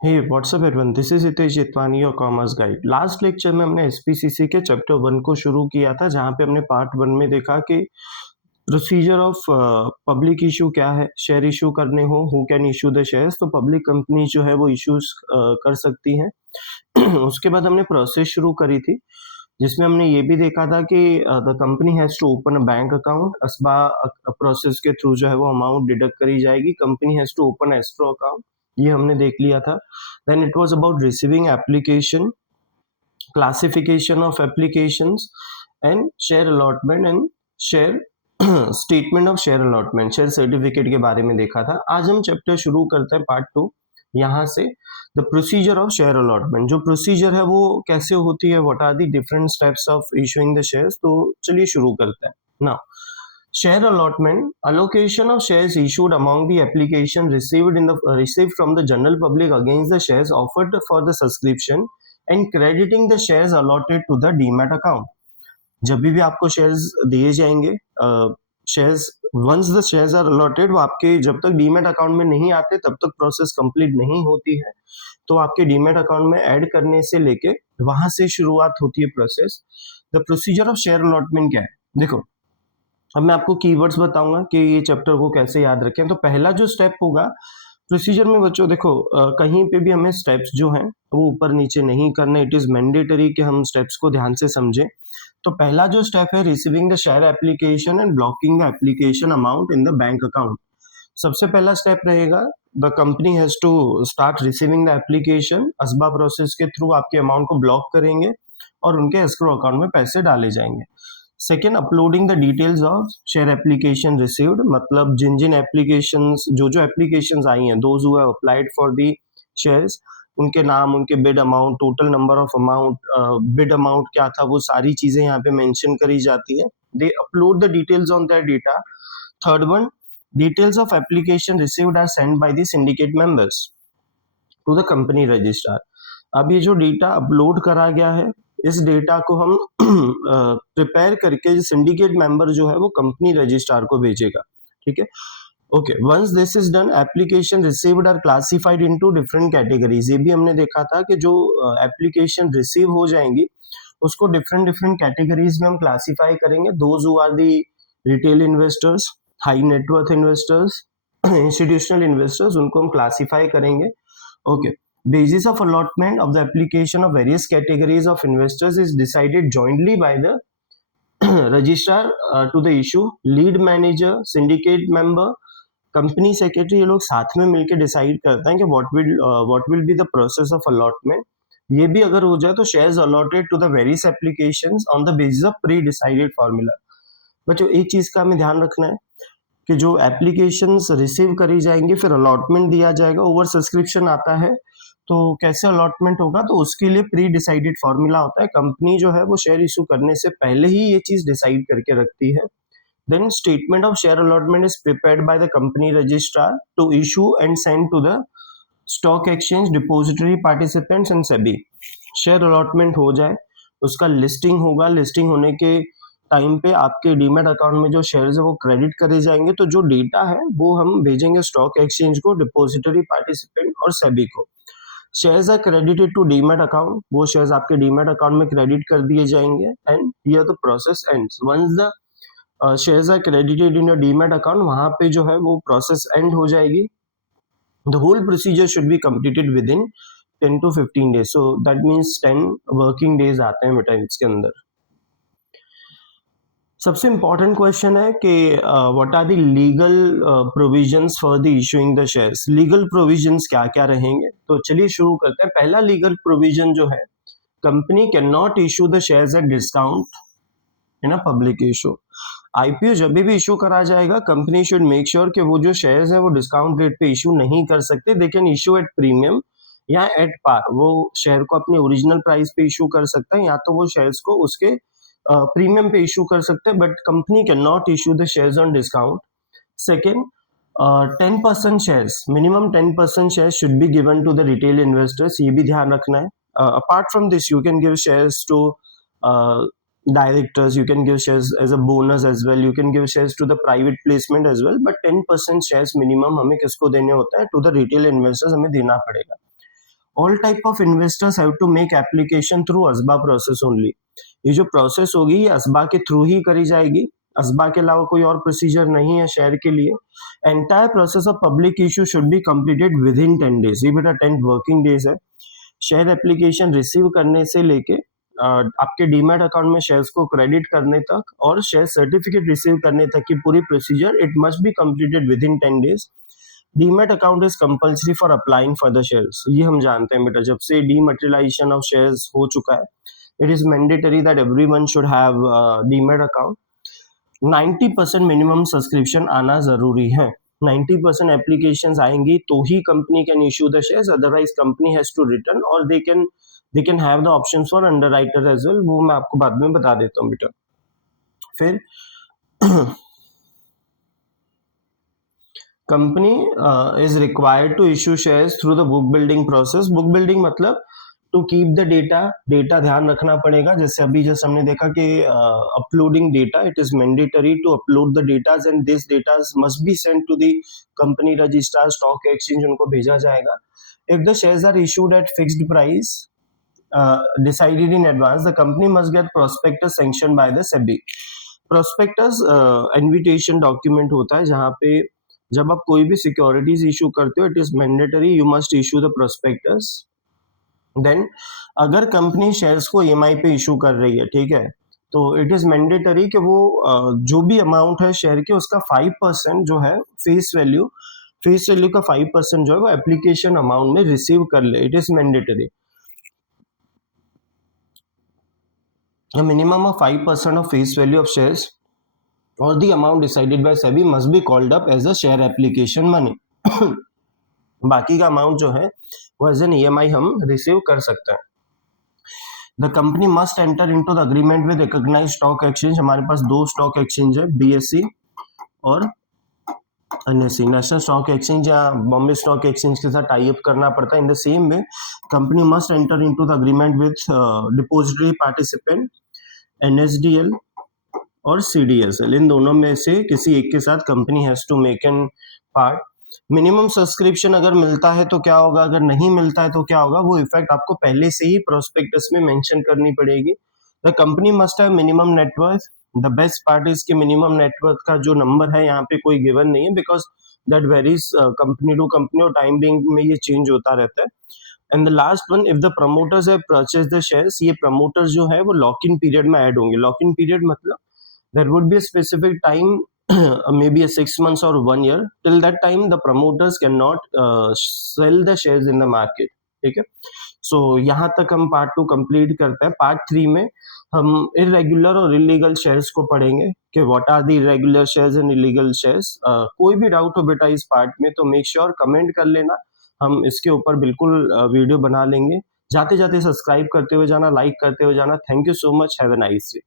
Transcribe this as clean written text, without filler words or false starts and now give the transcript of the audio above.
Hey, what's up everyone? This is Hitesh Jetwani, your commerce guide. Last lecture में हमने SPCC के chapter 1 को शुरू किया था, जहाँ पे हमने पार्ट 1 में देखा कि प्रोसीजर ऑफ पब्लिक इशू क्या है, शेयर इशू करने हो, who can issue the shares, तो पब्लिक कंपनी जो है वो इश्यूज कर सकती हैं। उसके बाद हमने प्रोसेस शुरू करी थी, जिसमें हमने ये भी देखा था कि the company has to open a bank account. ASBA process के थ्रू जो है वो अमाउंट डिडक्ट करी जाएगी। Company has to open escrow account, ये हमने देख लिया था। Then it was about receiving application, classification of applications and share allotment and share statement of share allotment, share certificate के बारे में देखा था। आज हम चैप्टर शुरू करते हैं पार्ट 2 यहाँ से, the procedure of share allotment. जो प्रोसीजर है वो कैसे होती है, what are the different steps of issuing the shares. तो चलिए शुरू करते हैं। Now share allotment, allocation of shares issued among the application received from the general public against the shares offered for the subscription and crediting the shares allotted to the demat account. जब भी आपको shares दिए जाएंगे, shares once the shares are allotted, वो आपके जब तक demat account में नहीं आते तब तक प्रोसेस कंप्लीट नहीं होती है। तो आपके डीमैट अकाउंट में ऐड करने से लेके वहां से शुरुआत होती है process. The procedure of share allotment क्या है, देखो अब मैं आपको कीवर्ड्स बताऊंगा कि ये चैप्टर को कैसे याद रखें। तो पहला जो स्टेप होगा प्रोसीजर में, बच्चों देखो कहीं पे भी हमें स्टेप्स जो हैं वो ऊपर नीचे नहीं करने। इट इज मैंडेटरी कि हम स्टेप्स को ध्यान से समझें। तो पहला जो स्टेप है, receiving the share application and blocking the application amount in the bank account. सबसे पहला स्टेप रहेगा, the company has to start receiving the application. ASBA process के थ्रू आपके अमाउंट को ब्लॉक करेंगे और उनके एस्क्रो अकाउंट में पैसे डाले जाएंगे। Second, uploading the details of share application received, मतलब जिन जिन एप्लीकेशंस जो एप्लीकेशंस आई हैं, those who have applied for the shares, उनके नाम, उनके bid amount, total number of amount, bid amount क्या था, वो सारी चीजें यहाँ पे मेंशन करी जाती है। They upload the details on that data. Third one, details of application received are send by the syndicate members to the company registrar. अब ये जो डेटा अपलोड करा गया है, इस डेटा को हम प्रिपेयर करके सिंडिकेट मेंबर जो है वो कंपनी रजिस्ट्रार को भेजेगा। ठीक है, okay. Once this is done, application received are classified into different categories. ये भी हमने देखा था कि जो एप्लीकेशन रिसीव हो जाएंगी उसको डिफरेंट डिफरेंट कैटेगरीज में हम क्लासिफाई करेंगे। Those who are the retail investors, high networth investors, institutional investors, उनको हम क्लासिफाई करेंगे। Okay, basis of allotment of the application of various categories of investors is decided jointly by the registrar to the issue, lead manager, syndicate member, company secretary, ये लोग साथ में मिलकर decide करते हैं कि what will be the process of allotment। ये भी अगर हो जाए तो shares allotted to the various applications on the basis of pre-decided formula। बच्चों एक चीज का हमें ध्यान रखना है कि जो एप्लीकेशंस रिसीव करी जाएंगी, फिर अलॉटमेंट दिया जाएगा, ओवर सब्सक्रिप्शन आता है तो कैसे अलॉटमेंट होगा, तो उसके लिए प्री डिसाइडेड फॉर्मूला होता है। कंपनी जो है वो शेयर इशू करने से पहले ही ये चीज डिसाइड करके रखती है। Then statement of share allotment is prepared by the company registrar to issue and send to the stock exchange, depository participants and SEBI. Share allotment हो जाए, उसका लिस्टिंग होगा, लिस्टिंग होने के टाइम पे आपके डीमैट अकाउंट में जो शेयर्स है वो क्रेडिट करे जाएंगे। तो जो डेटा है वो हम भेजेंगे स्टॉक एक्सचेंज को, डिपोजिटरी पार्टिसिपेंट और सेबी को। Shares are credited to demat account, वो शेयर्स आपके डीमैट अकाउंट में क्रेडिट कर दिए जाएंगे and here the process ends. Once the shares are credited in your demat account, वहां पे जो है वो प्रोसेस एंड हो जाएगी। The whole procedure should be completed within 10 to 15 days, so that means 10 working days आते हैं बेटा इसके अंदर। सबसे इंपॉर्टेंट क्वेश्चन है कि what are the legal provisions for the issuing the shares. Legal provisions क्या क्या रहेंगे, तो चलिए शुरू करते हैं। पहला लीगल प्रोविजन जो है, company can not issue the shares at discount in a public issue. IPO जब भी इशू करा जाएगा, कंपनी शुड मेक श्योर कि वो जो शेयर्स है वो डिस्काउंट रेट पे इशू नहीं कर सकते। They can issue at premium या एट पार, वो शेयर को अपनी ओरिजिनल प्राइस पे इशू कर सकता है, या तो वो शेयर्स को उसके प्रीमियम पे इशू कर सकते हैं, but company can not issue the shares on discount. Second, 10% shares, minimum 10% shares should be given to the retail investors, ये भी ध्यान रखना है। Apart from this you can give shares to directors, you can give shares as a bonus as well, you can give shares to the private placement as well, but 10% shares minimum हमें किसको देने होता है, to the retail investors हमें देना पड़ेगा। All type of investors have to make application through ASBA process only. ये जो प्रोसेस होगी ये असबा के थ्रू ही करी जाएगी, असबा के अलावा कोई और प्रोसीजर नहीं है शेयर के लिए। Entire process of public issue should be completed within 10 days. ये बेटा 10 वर्किंग डेज है शेयर एप्लीकेशन रिसीव करने से लेके आपके डीमैट अकाउंट में शेयर्स को क्रेडिट करने तक और शेयर सर्टिफिकेट रिसीव करने तक की पूरी procedure it must be completed within 10 days. Demat account is compulsory for applying for the shares. ये हम जानते हैं बेटा, जब से डीमैटेरियलाइजेशन ऑफ शेयर्स हो चुका है, it is mandatory that everyone should have demat account. 90% minimum subscription आना जरूरी है। 90% एप्लीकेशंस आएंगी तो ही company can issue the shares, otherwise company has to return और they can have the options for underwriter as well. वो मैं आपको बाद में बता देता हूँ बेटा। फिर company is required to issue shares through the book building process. Book building मतलब टू कीप द डेटा ध्यान रखना पड़ेगा। जैसे अभी जैसे हमने देखा कि uploading data, it is mandatory to upload the datas and this data must be sent to the company registrar stock exchange, उनको भेजा जाएगा। If the shares are issued at fixed price decided in advance, the company must get prospectus sanctioned by the SEBI. Prospectus invitation document होता है जहाँ पे जब आप कोई भी सिक्योरिटीज इशू करते हो, it is mandatory you must issue the prospectus. Then अगर कंपनी शेयर्स को EMI पे इशू कर रही है, ठीक है, तो इट इज मैंडेटरी कि वो जो भी अमाउंट है शेयर के उसका 5% जो है फेस वैल्यू का 5% जो है वो एप्लीकेशन अमाउंट में रिसीव कर ले। It is mandatory. A minimum of 5% of face value of shares or the amount decided by SEBI must be called up as a share application money. बाकी का amount जो है वो एज एन EMI हम receive कर सकते हैं। The company must enter into the agreement with recognised stock exchange. हमारे पास 2 स्टॉक एक्सचेंज है, BSE और NSE, नेशनल स्टॉक एक्सचेंज या बॉम्बे स्टॉक एक्सचेंज के साथ टाई अप करना पड़ता है। In the same way company must enter into the agreement with depository participant NSDL और CDSL, इन दोनों में से किसी एक के साथ company has to make an part. Minimum subscription अगर मिलता है तो क्या होगा, अगर नहीं मिलता है तो क्या होगा, वो इफेक्ट आपको पहले से ही प्रोस्पेक्टस में मेंशन करनी पड़ेगी। The company must have minimum net worth. The best part is कि मिनिमम नेटवर्थ का जो नंबर है यहाँ पे कोई गिवन नहीं है, because that varies company to company और टाइम बिंग में ये चेंज होता रहता है। And the last one, if the promoters have purchase the shares, ये प्रमोटर्स जो है वो लॉक इन पीरियड में ऐड होंगे। लॉक इन पीरियड मतलब there would be a specific time, maybe a 6 months or 1 year. Till that time the promoters cannot sell the shares in the market. ठीक है, सो यहाँ तक हम पार्ट 2 कंप्लीट करते हैं। पार्ट 3 में हम इरेगुलर और इलीगल शेयर्स को पढ़ेंगे कि what are the irregular shares and illegal shares. कोई भी डाउट हो बेटा इस पार्ट में तो मेक श्योर कमेंट कर लेना, हम इसके ऊपर बिल्कुल वीडियो बना लेंगे। जाते जाते सब्सक्राइब करते हुए जाना, लाइक करते हुए जाना। Thank you so much, have a nice day.